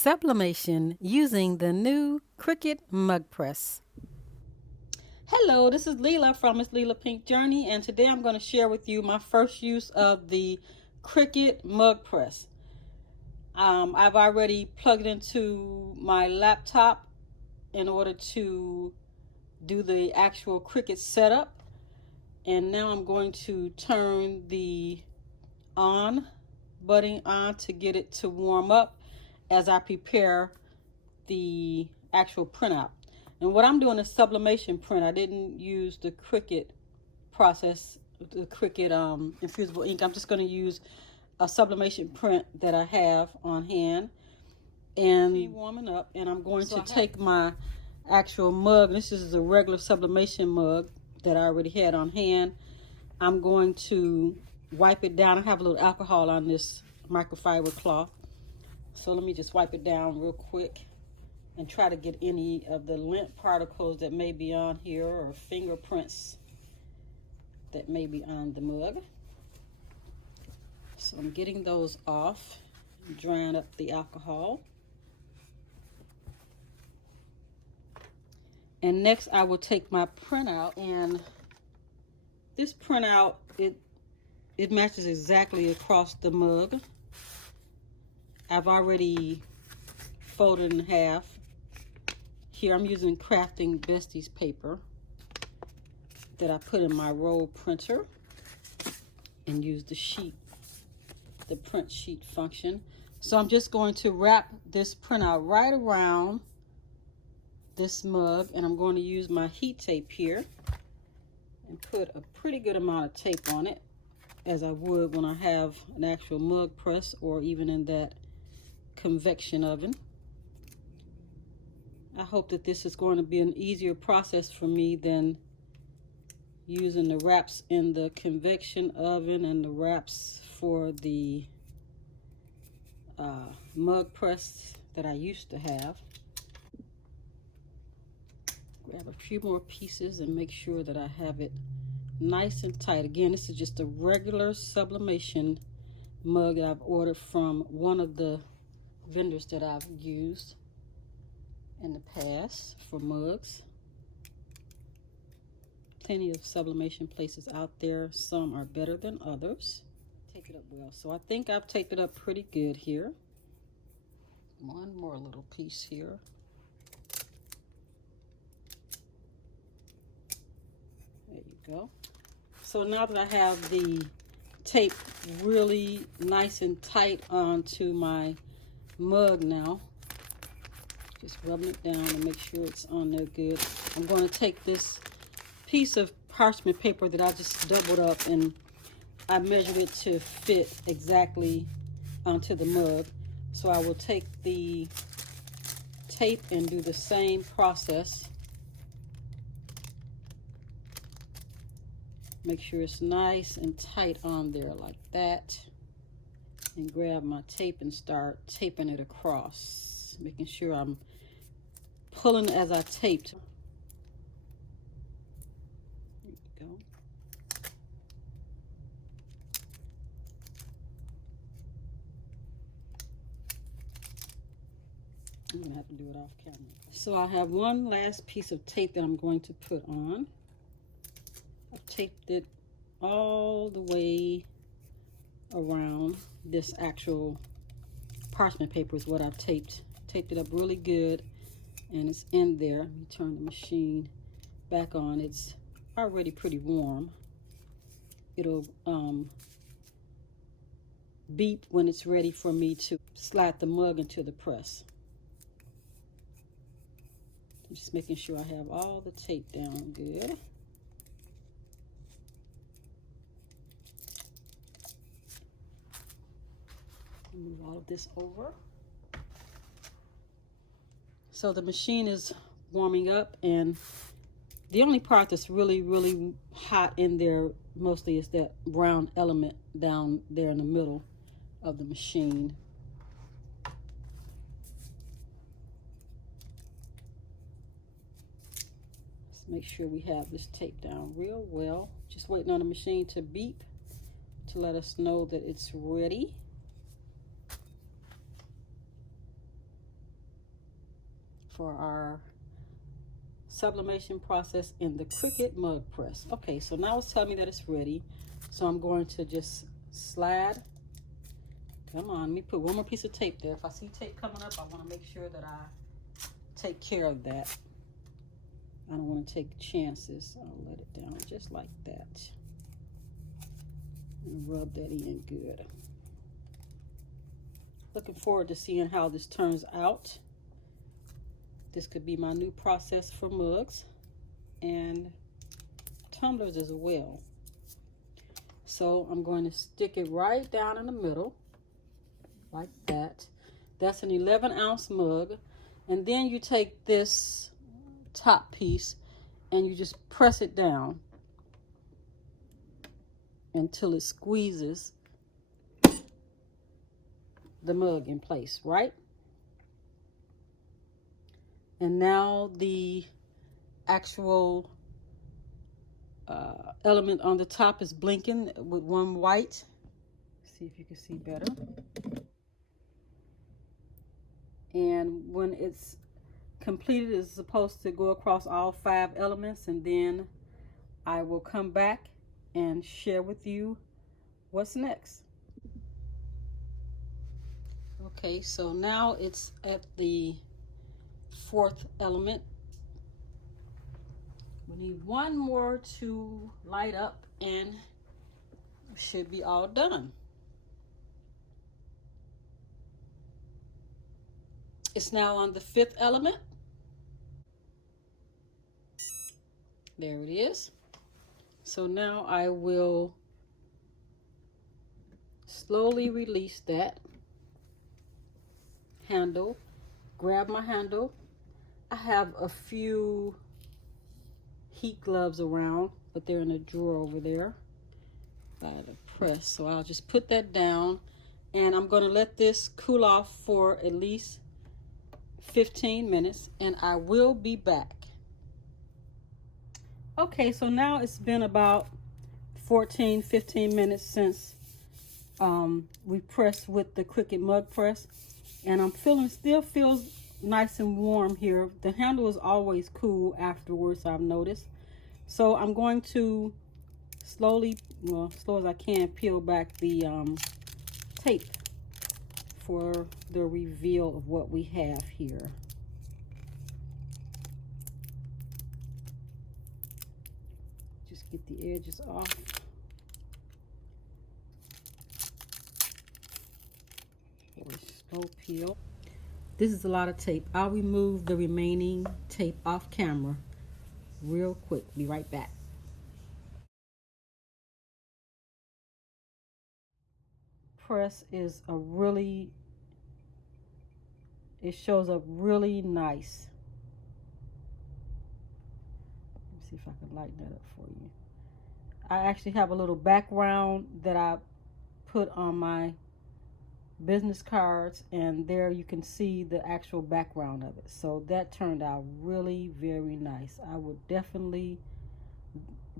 sublimation using the new Cricut Mug Press. Hello, this is Leela from Miss Leela Pink Journey, and today I'm going to share with you my first use of the Cricut Mug Press. I've already plugged it into my laptop in order to do the actual Cricut setup, and now I'm going to turn the on button on to get it to warm up as I prepare the actual printout. And what I'm doing is sublimation print. I didn't use the Cricut process, the Cricut infusible ink. I'm just going to use a sublimation print that I have on hand and warming up. And I'm going to take my actual mug. This is a regular sublimation mug that I already had on hand. I'm going to wipe it down. I have a little alcohol on this microfiber cloth. So let me just wipe it down real quick and try to get any of the lint particles that may be on here or fingerprints that may be on the mug. So I'm getting those off, drying up the alcohol. And next I will take my printout, and this printout, it matches exactly across the mug. I've already folded in half. Here I'm using Crafting Besties paper that I put in my roll printer and use the sheet, the print sheet function. So I'm just going to wrap this printout right around this mug, and I'm going to use my heat tape here and put a pretty good amount of tape on it, as I would when I have an actual mug press or even in that convection oven. I hope that this is going to be an easier process for me than using the wraps in the convection oven and the wraps for the mug press that I used to have. Grab a few more pieces and make sure that I have it nice and tight. Again, this is just a regular sublimation mug that I've ordered from one of the vendors that I've used in the past for mugs. Plenty of sublimation places out there. Some are better than others. Tape it up well. So I think I've taped it up pretty good here. One more little piece here. There you go. So now that I have the tape really nice and tight onto my mug now, just rubbing it down to make sure it's on there good. I'm going to take this piece of parchment paper that I just doubled up, and I measured it to fit exactly onto the mug. So I will take the tape and do the same process. Make sure it's nice and tight on there like that, and grab my tape and start taping it across, making sure I'm pulling as I taped. There you go. I'm gonna have to do it off camera. So I have one last piece of tape that I'm going to put on. I've taped it all the way around. This actual parchment paper is what I've taped it up really good, and it's in there. Let me turn the machine back on. It's already pretty warm. It'll beep when it's ready for me to slide the mug into the press. I'm just making sure I have all the tape down good. Move all of this over. So the machine is warming up, and the only part that's really hot in there mostly is that brown element down there in the middle of the machine. Let's make sure we have this tape down real well. Just waiting on the machine to beep to let us know that it's ready. for our sublimation process in the Cricut Mug Press. Okay, so now it's telling me that it's ready. So I'm going to just slide. Come on, let me put one more piece of tape there. If I see tape coming up, I want to make sure that I take care of that. I don't want to take chances. I'll let it down just like that. And rub that in good. Looking forward to seeing how this turns out. This could be my new process for mugs and tumblers as well. So I'm going to stick it right down in the middle like that. That's an 11-ounce mug. And then you take this top piece and you just press it down until it squeezes the mug in place, right? And now the actual element on the top is blinking with one white. See if you can see better. And when it's completed, it's supposed to go across all 5 elements, and then I will come back and share with you what's next. Okay, so now it's at the 4th element. We need one more to light up and should be all done. It's now on the 5th element. There it is. So now I will slowly release that handle, grab my handle. I have a few heat gloves around, but they're in a drawer over there by the press. So I'll just put that down, and I'm going to let this cool off for at least 15 minutes, and I will be back. Okay, so now it's been about 15 minutes since we pressed with the Cricut Mug Press, and I'm still feels nice and warm here. The handle is always cool afterwards, I've noticed. So I'm going to slowly, well, slow as I can, peel back the tape for the reveal of what we have here. Just get the edges off. Slow peel. This is a lot of tape. I'll remove the remaining tape off camera real quick. Be right back. Press is a really, it shows up really nice. Let me see if I can lighten that up for you. I actually have a little background that I put on my business cards, and there you can see the actual background of it. So that turned out really very nice. I would definitely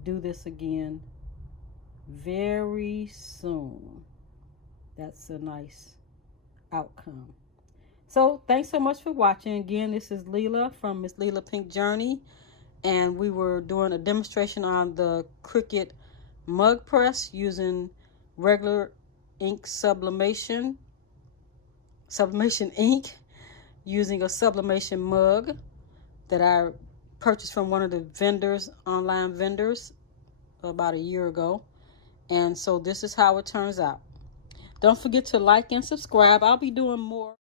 do this again very soon. That's a nice outcome. So thanks so much for watching. Again, this is Leela from Miss Leela Pink Journey, and we were doing a demonstration on the Cricut Mug Press using regular ink sublimation ink, using a sublimation mug that I purchased from one of the vendors, online vendors, about a year ago. And so this is how it turns out. Don't forget to like and subscribe. I'll be doing more.